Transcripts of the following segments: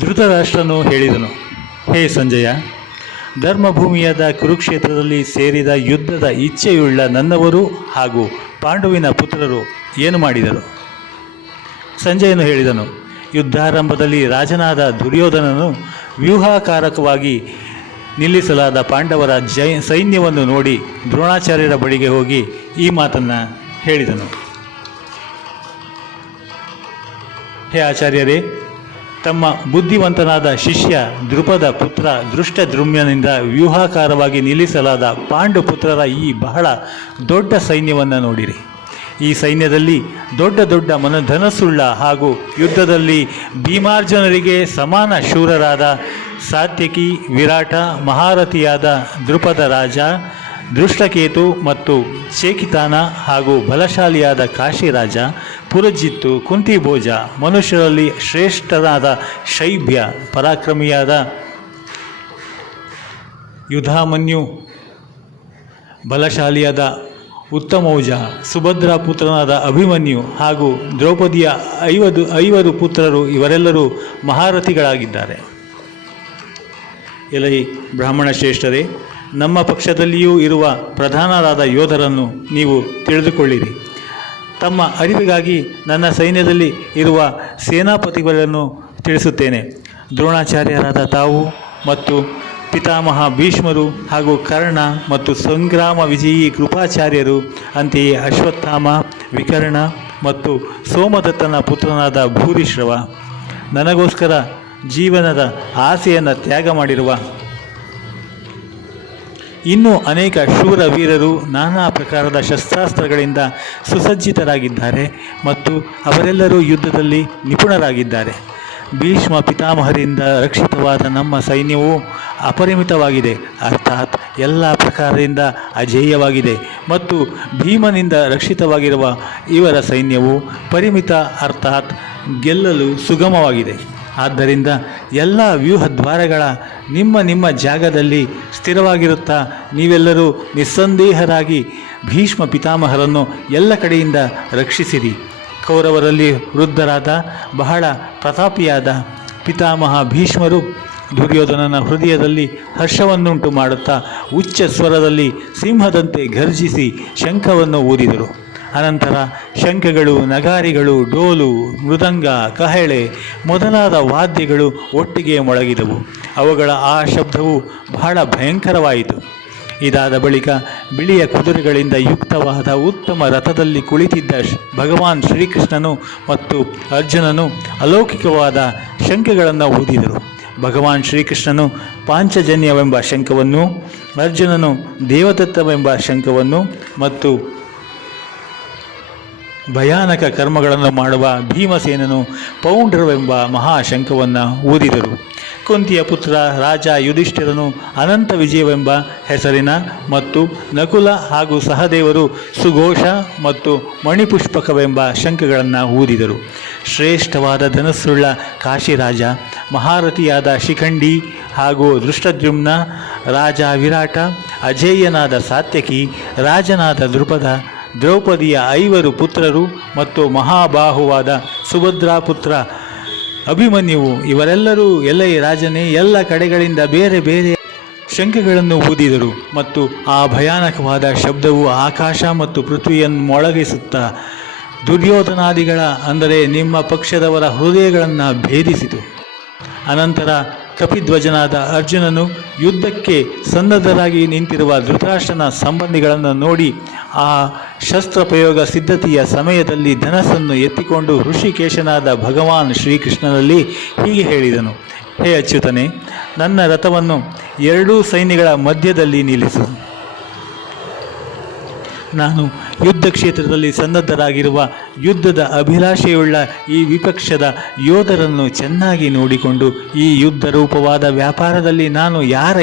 ಧೃತರಾಷ್ಟ್ರನು ಹೇಳಿದನು, ಹೇ ಸಂಜಯ, ಧರ್ಮಭೂಮಿಯಾದ ಕುರುಕ್ಷೇತ್ರದಲ್ಲಿ ಸೇರಿದ ಯುದ್ಧದ ಇಚ್ಛೆಯುಳ್ಳ ನನ್ನವರು ಹಾಗೂ ಪಾಂಡುವಿನ ಪುತ್ರರು ಏನು ಮಾಡಿದರು? ಸಂಜಯನು ಹೇಳಿದನು, ಯುದ್ಧಾರಂಭದಲ್ಲಿ ರಾಜನಾದ ದುರ್ಯೋಧನನು ವ್ಯೂಹಾಕಾರಕವಾಗಿ ನಿಲ್ಲಿಸಲಾದ ಪಾಂಡವರ ಸೈನ್ಯವನ್ನು ನೋಡಿ ದ್ರೋಣಾಚಾರ್ಯರ ಬಳಿಗೆ ಹೋಗಿ ಈ ಮಾತನ್ನು ಹೇಳಿದನು. ಹೇ ಆಚಾರ್ಯರೇ, ತಮ್ಮ ಬುದ್ಧಿವಂತನಾದ ಶಿಷ್ಯ ದ್ರುಪದ ಪುತ್ರ ದೃಷ್ಟದ್ಯುಮ್ನನಿಂದ ವ್ಯೂಹಾಕಾರವಾಗಿ ನಿಲ್ಲಿಸಲಾದ ಪಾಂಡುಪುತ್ರರ ಈ ಬಹಳ ದೊಡ್ಡ ಸೈನ್ಯವನ್ನು ನೋಡಿರಿ. ಈ ಸೈನ್ಯದಲ್ಲಿ ದೊಡ್ಡ ದೊಡ್ಡ ಧನಸ್ಸುಳ್ಳ ಹಾಗೂ ಯುದ್ಧದಲ್ಲಿ ಭೀಮಾರ್ಜುನರಿಗೆ ಸಮಾನ ಶೂರರಾದ ಸಾತ್ಯಕಿ, ವಿರಾಟ, ಮಹಾರಥಿಯಾದ ದ್ರುಪದ ರಾಜ, ದೃಷ್ಟಕೇತು ಮತ್ತು ಚೇಕಿತಾನ ಹಾಗೂ ಬಲಶಾಲಿಯಾದ ಕಾಶಿರಾಜ, ಪುರಜಿತ್ತು, ಕುಂತಿಭೋಜ, ಮನುಷ್ಯರಲ್ಲಿ ಶ್ರೇಷ್ಠನಾದ ಶೈಬ್ಯ, ಪರಾಕ್ರಮಿಯಾದ ಯುಧಾಮನ್ಯು, ಬಲಶಾಲಿಯಾದ ಉತ್ತಮೌಜ, ಸುಭದ್ರಾ ಪುತ್ರನಾದ ಅಭಿಮನ್ಯು ಹಾಗೂ ದ್ರೌಪದಿಯ 5 ಪುತ್ರರು ಇವರೆಲ್ಲರೂ ಮಹಾರಥಿಗಳಾಗಿದ್ದಾರೆ. ಎಲೈ ಬ್ರಾಹ್ಮಣ ಶ್ರೇಷ್ಠರೇ, ನಮ್ಮ ಪಕ್ಷದಲ್ಲಿಯೂ ಇರುವ ಪ್ರಧಾನರಾದ ಯೋಧರನ್ನು ನೀವು ತಿಳಿದುಕೊಳ್ಳಿರಿ. ತಮ್ಮ ಅರಿವಿಗಾಗಿ ನನ್ನ ಸೈನ್ಯದಲ್ಲಿ ಇರುವ ಸೇನಾಪತಿಗಳನ್ನು ತಿಳಿಸುತ್ತೇನೆ. ದ್ರೋಣಾಚಾರ್ಯರಾದ ತಾವು ಮತ್ತು ಪಿತಾಮಹ ಭೀಷ್ಮರು ಹಾಗೂ ಕರ್ಣ ಮತ್ತು ಸಂಗ್ರಾಮ ವಿಜಯೀ ಕೃಪಾಚಾರ್ಯರು, ಅಂತೆಯೇ ಅಶ್ವತ್ಥಾಮ, ವಿಕರ್ಣ ಮತ್ತು ಸೋಮದತ್ತನ ಪುತ್ರನಾದ ಭೂರಿಶ್ರವ, ನನಗೋಸ್ಕರ ಜೀವನದ ಆಸೆಯನ್ನು ತ್ಯಾಗ ಮಾಡಿರುವ ಇನ್ನೂ ಅನೇಕ ಶೂರ ವೀರರು ನಾನಾ ಪ್ರಕಾರದ ಶಸ್ತ್ರಾಸ್ತ್ರಗಳಿಂದ ಸುಸಜ್ಜಿತರಾಗಿದ್ದಾರೆ ಮತ್ತು ಅವರೆಲ್ಲರೂ ಯುದ್ಧದಲ್ಲಿ ನಿಪುಣರಾಗಿದ್ದಾರೆ. ಭೀಷ್ಮ ಪಿತಾಮಹರಿಂದ ರಕ್ಷಿತವಾದ ನಮ್ಮ ಸೈನ್ಯವು ಅಪರಿಮಿತವಾಗಿದೆ, ಅರ್ಥಾತ್ ಎಲ್ಲ ಪ್ರಕಾರದಿಂದ ಅಜೇಯವಾಗಿದೆ. ಮತ್ತು ಭೀಮನಿಂದ ರಕ್ಷಿತವಾಗಿರುವ ಇವರ ಸೈನ್ಯವು ಪರಿಮಿತ, ಅರ್ಥಾತ್ ಗೆಲ್ಲಲು ಸುಗಮವಾಗಿದೆ. ಆದ್ದರಿಂದ ಎಲ್ಲ ವ್ಯೂಹದ್ವಾರಗಳ ನಿಮ್ಮ ಜಾಗದಲ್ಲಿ ಸ್ಥಿರವಾಗಿರುತ್ತಾ ನೀವೆಲ್ಲರೂ ನಿಸ್ಸಂದೇಹರಾಗಿ ಭೀಷ್ಮ ಪಿತಾಮಹರನ್ನು ಎಲ್ಲ ಕಡೆಯಿಂದ ರಕ್ಷಿಸಿರಿ. ಕೌರವರಲ್ಲಿ ವೃದ್ಧರಾದ ಬಹಳ ಪ್ರತಾಪಿಯಾದ ಪಿತಾಮಹ ಭೀಷ್ಮರು ದುರ್ಯೋಧನನ ಹೃದಯದಲ್ಲಿ ಹರ್ಷವನ್ನುಂಟು ಮಾಡುತ್ತಾ ಉಚ್ಚ ಸ್ವರದಲ್ಲಿ ಸಿಂಹದಂತೆ ಗರ್ಜಿಸಿ ಶಂಖವನ್ನು ಊದಿದರು. ಅನಂತರ ಶಂಖಗಳು, ನಗಾರಿಗಳು, ಡೋಲು, ಮೃದಂಗ, ಕಹಳೆ ಮೊದಲಾದ ವಾದ್ಯಗಳು ಒಟ್ಟಿಗೆ ಮೊಳಗಿದವು. ಅವುಗಳ ಆ ಶಬ್ದವು ಬಹಳ ಭಯಂಕರವಾಯಿತು. ಇದಾದ ಬಳಿಕ ಬಿಳಿಯ ಕುದುರೆಗಳಿಂದ ಯುಕ್ತವಾದ ಉತ್ತಮ ರಥದಲ್ಲಿ ಕುಳಿತಿದ್ದ ಭಗವಾನ್ ಶ್ರೀಕೃಷ್ಣನು ಮತ್ತು ಅರ್ಜುನನು ಅಲೌಕಿಕವಾದ ಶಂಖಗಳನ್ನು ಊದಿದರು. ಭಗವಾನ್ ಶ್ರೀಕೃಷ್ಣನು ಪಾಂಚಜನ್ಯವೆಂಬ ಶಂಖವನ್ನು, ಅರ್ಜುನನು ದೇವದತ್ತವೆಂಬ ಶಂಖವನ್ನು ಮತ್ತು ಭಯಾನಕ ಕರ್ಮಗಳನ್ನು ಮಾಡುವ ಭೀಮಸೇನನು ಪೌಂಡ್ರವೆಂಬ ಮಹಾಶಂಖವನ್ನು ಊದಿದರು. ಕುಂತಿಯ ಪುತ್ರ ರಾಜ ಯುಧಿಷ್ಠಿರನು ಅನಂತ ವಿಜಯವೆಂಬ ಹೆಸರಿನ ಮತ್ತು ನಕುಲ ಹಾಗೂ ಸಹದೇವರು ಸುಘೋಷ ಮತ್ತು ಮಣಿಪುಷ್ಪಕವೆಂಬ ಶಂಖಗಳನ್ನು ಊದಿದರು. ಶ್ರೇಷ್ಠವಾದ ಧನಸ್ಸುಳ್ಳ ಕಾಶಿರಾಜ, ಮಹಾರಥಿಯಾದ ಶಿಖಂಡಿ ಹಾಗೂ ದೃಷ್ಟದ್ಯುಮ್ನ, ರಾಜ ವಿರಾಟ, ಅಜೇಯನಾದ ಸಾತ್ಯಕಿ, ರಾಜನಾದ ದ್ರುಪದ, ದ್ರೌಪದಿಯ 5 ಪುತ್ರರು ಮತ್ತು ಮಹಾಬಾಹುವಾದ ಸುಭದ್ರಾ ಪುತ್ರ ಅಭಿಮನ್ಯುವು ಇವರೆಲ್ಲರೂ ಎಲೈ ರಾಜನೇ ಎಲ್ಲ ಕಡೆಗಳಿಂದ ಬೇರೆ ಬೇರೆ ಶಂಖಗಳನ್ನು ಊದಿದರು. ಮತ್ತು ಆ ಭಯಾನಕವಾದ ಶಬ್ದವು ಆಕಾಶ ಮತ್ತು ಪೃಥ್ವಿಯನ್ನು ಮೊಳಗಿಸುತ್ತಾ ದುರ್ಯೋಧನಾದಿಗಳ, ಅಂದರೆ ನಿಮ್ಮ ಪಕ್ಷದವರ ಹೃದಯಗಳನ್ನು ಭೇದಿಸಿತು. ಅನಂತರ ಕಪಿಧ್ವಜನಾದ ಅರ್ಜುನನು ಯುದ್ಧಕ್ಕೆ ಸನ್ನದ್ಧರಾಗಿ ನಿಂತಿರುವ ಧೃತರಾಷ್ಟ್ರನ ಸಂಬಂಧಿಗಳನ್ನು ನೋಡಿ ಆ ಶಸ್ತ್ರಪ್ರಯೋಗ ಸಿದ್ಧತೆಯ ಸಮಯದಲ್ಲಿ ಧನಸ್ಸನ್ನು ಎತ್ತಿಕೊಂಡು ಋಷಿಕೇಶನಾದ ಭಗವಾನ್ ಶ್ರೀಕೃಷ್ಣನಲ್ಲಿ ಹೀಗೆ ಹೇಳಿದನು, ಹೇ ಅಚ್ಯುತನೇ, ನನ್ನ ರಥವನ್ನು 2 ಸೈನ್ಯಗಳ ಮಧ್ಯದಲ್ಲಿ ನಿಲ್ಲಿಸು. ನಾನು ಯುದ್ಧ ಕ್ಷೇತ್ರದಲ್ಲಿ ಸನ್ನದ್ಧರಾಗಿರುವ ಯುದ್ಧದ ಅಭಿಲಾಷೆಯುಳ್ಳ ಈ ವಿಪಕ್ಷದ ಯೋಧರನ್ನು ಚೆನ್ನಾಗಿ ನೋಡಿಕೊಂಡು ಈ ಯುದ್ಧ ರೂಪವಾದ ವ್ಯಾಪಾರದಲ್ಲಿ ನಾನು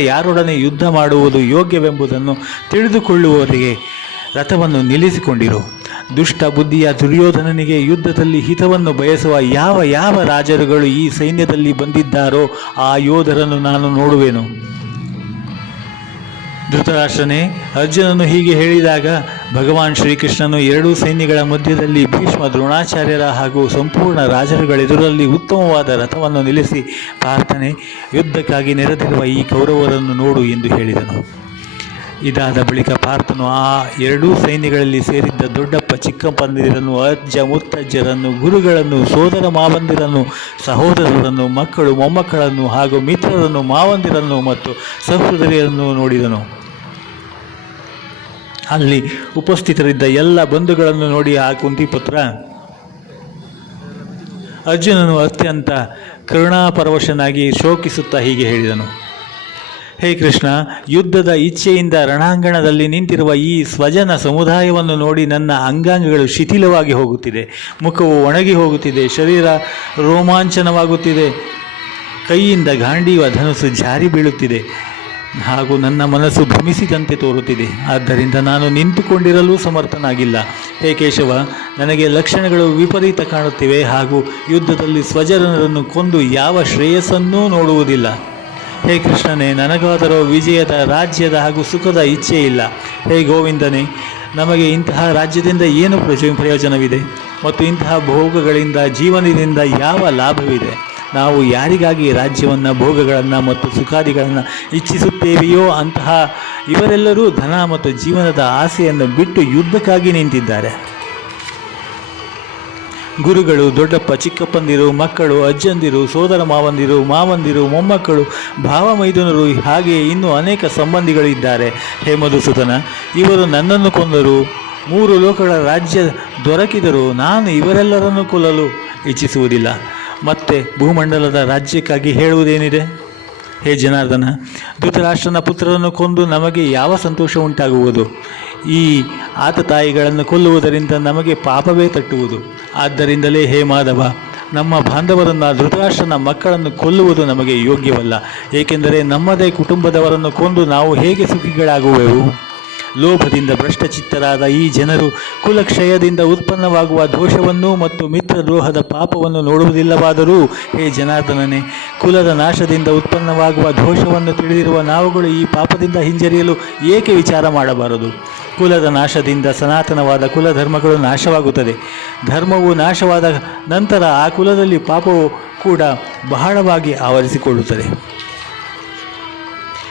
ಯಾರೊಡನೆ ಯುದ್ಧ ಮಾಡುವುದು ಯೋಗ್ಯವೆಂಬುದನ್ನು ತಿಳಿದುಕೊಳ್ಳುವವರೆಗೆ ರಥವನ್ನು ನಿಲ್ಲಿಸಿಕೊಂಡಿರು. ದುಷ್ಟ ಬುದ್ಧಿಯ ದುರ್ಯೋಧನನಿಗೆ ಯುದ್ಧದಲ್ಲಿ ಹಿತವನ್ನು ಬಯಸುವ ಯಾವ ರಾಜರುಗಳು ಈ ಸೈನ್ಯದಲ್ಲಿ ಬಂದಿದ್ದಾರೋ ಆ ಯೋಧರನ್ನು ನಾನು ನೋಡುವೆನು. ಧೃತರಾಷ್ಟ್ರನೇ, ಅರ್ಜುನನು ಹೀಗೆ ಹೇಳಿದಾಗ ಭಗವಾನ್ ಶ್ರೀಕೃಷ್ಣನು ಎರಡೂ ಸೈನ್ಯಗಳ ಮಧ್ಯದಲ್ಲಿ ಭೀಷ್ಮ, ದ್ರೋಣಾಚಾರ್ಯರ ಹಾಗೂ ಸಂಪೂರ್ಣ ರಾಜರುಗಳೆದುರಲ್ಲಿ ಉತ್ತಮವಾದ ರಥವನ್ನು ನಿಲ್ಲಿಸಿ, ಪಾರ್ಥನೆ, ಯುದ್ಧಕ್ಕಾಗಿ ನೆರೆದಿರುವ ಈ ಕೌರವರನ್ನು ನೋಡು ಎಂದು ಹೇಳಿದನು. ಇದಾದ ಬಳಿಕ ಪಾರ್ಥನು ಆ ಎರಡೂ ಸೈನ್ಯಗಳಲ್ಲಿ ಸೇರಿದ್ದ ದೊಡ್ಡಪ್ಪ, ಚಿಕ್ಕಪ್ಪಂದಿರನ್ನು, ಅಜ್ಜ ಮುತ್ತಜ್ಜರನ್ನು, ಗುರುಗಳನ್ನು, ಸೋದರ ಮಾವಂದಿರನ್ನು, ಸಹೋದರರನ್ನು, ಮಕ್ಕಳು ಮೊಮ್ಮಕ್ಕಳನ್ನು ಹಾಗೂ ಮಿತ್ರರನ್ನು, ಮಾವಂದಿರನ್ನು ಮತ್ತು ಸಹೋದರಿಯರನ್ನು ನೋಡಿದನು. ಅಲ್ಲಿ ಉಪಸ್ಥಿತರಿದ್ದ ಎಲ್ಲ ಬಂಧುಗಳನ್ನು ನೋಡಿ ಆ ಕುಂತಿಪುತ್ರ ಅರ್ಜುನನು ಅತ್ಯಂತ ಕರುಣಾಪರವಶನಾಗಿ ಶೋಕಿಸುತ್ತಾ ಹೀಗೆ ಹೇಳಿದನು: ಹೇ ಕೃಷ್ಣ, ಯುದ್ಧದ ಇಚ್ಛೆಯಿಂದ ರಣಾಂಗಣದಲ್ಲಿ ನಿಂತಿರುವ ಈ ಸ್ವಜನ ಸಮುದಾಯವನ್ನು ನೋಡಿ ನನ್ನ ಅಂಗಾಂಗಗಳು ಶಿಥಿಲವಾಗಿ ಹೋಗುತ್ತಿದೆ, ಮುಖವು ಒಣಗಿ ಹೋಗುತ್ತಿದೆ, ಶರೀರ ರೋಮಾಂಚನವಾಗುತ್ತಿದೆ, ಕೈಯಿಂದ ಗಾಂಡೀವ ಧನುಸ್ಸು ಜಾರಿ ಬೀಳುತ್ತಿದೆ ಹಾಗೂ ನನ್ನ ಮನಸ್ಸು ಭ್ರಮಿಸಿದಂತೆ ತೋರುತ್ತಿದೆ. ಆದ್ದರಿಂದ ನಾನು ನಿಂತುಕೊಂಡಿರಲು ಸಮರ್ಥನಾಗಿಲ್ಲ. ಹೇ ಕೇಶವ, ನನಗೆ ಲಕ್ಷಣಗಳು ವಿಪರೀತ ಕಾಣುತ್ತಿವೆ ಹಾಗೂ ಯುದ್ಧದಲ್ಲಿ ಸ್ವಜನರನ್ನು ಕೊಂದು ಯಾವ ಶ್ರೇಯಸ್ಸನ್ನೂ ನೋಡುವುದಿಲ್ಲ. ಹೇ ಕೃಷ್ಣನೇ, ನನಗಾದರೂ ವಿಜಯದ, ರಾಜ್ಯದ ಹಾಗೂ ಸುಖದ ಇಚ್ಛೆ ಇಲ್ಲ. ಹೇ ಗೋವಿಂದನೇ, ನಮಗೆ ಇಂತಹ ರಾಜ್ಯದಿಂದ ಏನು ಪ್ರಯೋಜನವಿದೆ ಮತ್ತು ಇಂತಹ ಭೋಗಗಳಿಂದ, ಜೀವನದಿಂದ ಯಾವ ಲಾಭವಿದೆ? ನಾವು ಯಾರಿಗಾಗಿ ರಾಜ್ಯವನ್ನು, ಭೋಗಗಳನ್ನು ಮತ್ತು ಸುಖಾದಿಗಳನ್ನು ಇಚ್ಛಿಸುತ್ತೇವೆಯೋ ಅಂತಹ ಇವರೆಲ್ಲರೂ ಧನ ಮತ್ತು ಜೀವನದ ಆಸೆಯನ್ನು ಬಿಟ್ಟು ಯುದ್ಧಕ್ಕಾಗಿ ನಿಂತಿದ್ದಾರೆ. ಗುರುಗಳು, ದೊಡ್ಡಪ್ಪ, ಚಿಕ್ಕಪ್ಪಂದಿರು, ಮಕ್ಕಳು, ಅಜ್ಜಂದಿರು, ಸೋದರ ಮಾವಂದಿರು, ಮೊಮ್ಮಕ್ಕಳು, ಭಾವಮೈದುನರು, ಹಾಗೆಯೇ ಇನ್ನೂ ಅನೇಕ ಸಂಬಂಧಿಗಳು ಇದ್ದಾರೆ. ಹೇ ಮಧುಸೂದನ, ಇವರು ನನ್ನನ್ನು ಕೊಂದರು, 3 ಲೋಕಗಳ ರಾಜ್ಯ ದೊರಕಿದರೂ ನಾನು ಇವರೆಲ್ಲರನ್ನು ಕೊಲ್ಲಲು ಇಚ್ಛಿಸುವುದಿಲ್ಲ. ಮತ್ತೆ ಭೂಮಂಡಲದ ರಾಜ್ಯಕ್ಕಾಗಿ ಹೇಳುವುದೇನಿದೆ? ಹೇ ಜನಾರ್ದನ, ಧೃತರಾಷ್ಟ್ರನ ಪುತ್ರರನ್ನು ಕೊಂದು ನಮಗೆ ಯಾವ ಸಂತೋಷ ಉಂಟಾಗುವುದು? ಈ ಆತತಾಯಿಗಳನ್ನು ಕೊಲ್ಲುವುದರಿಂದ ನಮಗೆ ಪಾಪವೇ ತಟ್ಟುವುದು. ಆದ್ದರಿಂದಲೇ ಹೇ ಮಾಧವ, ನಮ್ಮ ಬಾಂಧವರನ್ನು, ಧೃತರಾಷ್ಟ್ರನ ಮಕ್ಕಳನ್ನು ಕೊಲ್ಲುವುದು ನಮಗೆ ಯೋಗ್ಯವಲ್ಲ. ಏಕೆಂದರೆ ನಮ್ಮದೇ ಕುಟುಂಬದವರನ್ನು ಕೊಂದು ನಾವು ಹೇಗೆ ಸುಖಿಗಳಾಗುವೆವು? ಲೋಭದಿಂದ ಭ್ರಷ್ಟಚಿತ್ತರಾದ ಈ ಜನರು ಕುಲಕ್ಷಯದಿಂದ ಉತ್ಪನ್ನವಾಗುವ ದೋಷವನ್ನು ಮತ್ತು ಮಿತ್ರದ್ರೋಹದ ಪಾಪವನ್ನು ನೋಡುವುದಿಲ್ಲವಾದರೂ, ಹೇ ಜನಾರ್ದನನೇ, ಕುಲದ ನಾಶದಿಂದ ಉತ್ಪನ್ನವಾಗುವ ದೋಷವನ್ನು ತಿಳಿದಿರುವ ನಾವುಗಳು ಈ ಪಾಪದಿಂದ ಹಿಂಜರಿಯಲು ಏಕೆ ವಿಚಾರ ಮಾಡಬಾರದು? ಕುಲದ ನಾಶದಿಂದ ಸನಾತನವಾದ ಕುಲಧರ್ಮಗಳು ನಾಶವಾಗುತ್ತದೆ. ಧರ್ಮವು ನಾಶವಾದ ನಂತರ ಆ ಕುಲದಲ್ಲಿ ಪಾಪವು ಕೂಡ ಬಹಳವಾಗಿ ಆವರಿಸಿಕೊಳ್ಳುತ್ತದೆ.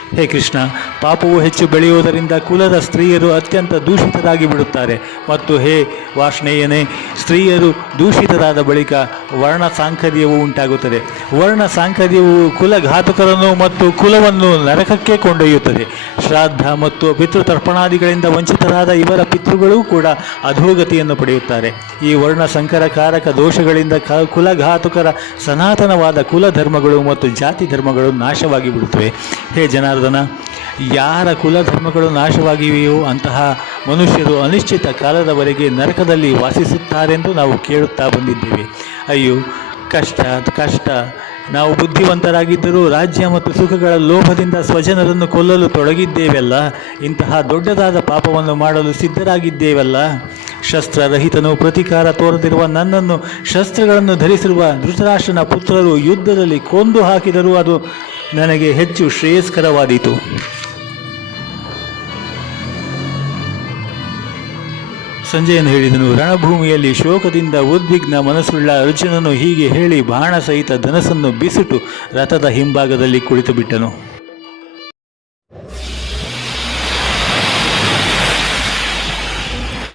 ಹೇ ಕೃಷ್ಣ, ಪಾಪವು ಹೆಚ್ಚು ಬೆಳೆಯುವುದರಿಂದ ಕುಲದ ಸ್ತ್ರೀಯರು ಅತ್ಯಂತ ದೂಷಿತರಾಗಿ ಬಿಡುತ್ತಾರೆ. ಮತ್ತು ಹೇ ವಾರ್ಷ್ಣೇಯನೇ, ಸ್ತ್ರೀಯರು ದೂಷಿತರಾದ ಬಳಿಕ ವರ್ಣ ಸಾಂಕರ್ಯವು ಉಂಟಾಗುತ್ತದೆ. ವರ್ಣ ಸಾಂಕರ್ಯವು ಕುಲಘಾತಕರನ್ನು ಮತ್ತು ಕುಲವನ್ನು ನರಕಕ್ಕೆ ಕೊಂಡೊಯ್ಯುತ್ತದೆ. ಶ್ರಾದ್ದ ಮತ್ತು ಪಿತೃತರ್ಪಣಾದಿಗಳಿಂದ ವಂಚಿತರಾದ ಇವರ ಪಿತೃಗಳೂ ಕೂಡ ಅಧೋಗತಿಯನ್ನು ಪಡೆಯುತ್ತಾರೆ. ಈ ವರ್ಣ ಸಂಕರಕಾರಕ ದೋಷಗಳಿಂದ ಕುಲಘಾತಕರ ಸನಾತನವಾದ ಕುಲಧರ್ಮಗಳು ಮತ್ತು ಜಾತಿ ಧರ್ಮಗಳು ನಾಶವಾಗಿ ಬಿಡುತ್ತವೆ. ಹೇ ಜನಾರ್ದನ, ಯಾರ ಕುಲಧರ್ಮಗಳು ನಾಶವಾಗಿವೆಯೋ ಅಂತಹ ಮನುಷ್ಯರು ಅನಿಶ್ಚಿತ ಕಾಲದವರೆಗೆ ನರಕದಲ್ಲಿ ವಾಸಿಸುತ್ತಾರೆಂದು ನಾವು ಕೇಳುತ್ತಾ ಬಂದಿದ್ದೇವೆ. ಅಯ್ಯೋ ಕಷ್ಟ! ನಾವು ಬುದ್ಧಿವಂತರಾಗಿದ್ದರೂ ರಾಜ್ಯ ಮತ್ತು ಸುಖಗಳ ಲೋಭದಿಂದ ಸ್ವಜನರನ್ನು ಕೊಲ್ಲಲು ತೊಡಗಿದ್ದೇವಲ್ಲ. ಇಂತಹ ದೊಡ್ಡದಾದ ಪಾಪವನ್ನು ಮಾಡಲು ಸಿದ್ಧರಾಗಿದ್ದೇವಲ್ಲ. ಶಸ್ತ್ರರಹಿತನು, ಪ್ರತೀಕಾರ ತೋರದಿರುವ ನನ್ನನ್ನು ಶಸ್ತ್ರಗಳನ್ನು ಧರಿಸಿರುವ ಧೃತರಾಷ್ಟ್ರನ ಪುತ್ರರು ಯುದ್ಧದಲ್ಲಿ ಕೊಂದು ಹಾಕಿದರೂ ಅದು ನನಗೆ ಹೆಚ್ಚು ಶ್ರೇಯಸ್ಕರವಾದೀತು. ಸಂಜಯನು ಹೇಳಿದನು: ರಣಭೂಮಿಯಲ್ಲಿ ಶೋಕದಿಂದ ಉದ್ವಿಗ್ನ ಮನಸ್ಸುಳ್ಳ ಅರ್ಜುನನು ಹೀಗೆ ಹೇಳಿ ಬಾಣ ಸಹಿತ ಧನಸ್ಸನ್ನು ಬಿಸಿಟು ರಥದ ಹಿಂಭಾಗದಲ್ಲಿ ಕುಳಿತು ಬಿಟ್ಟನು.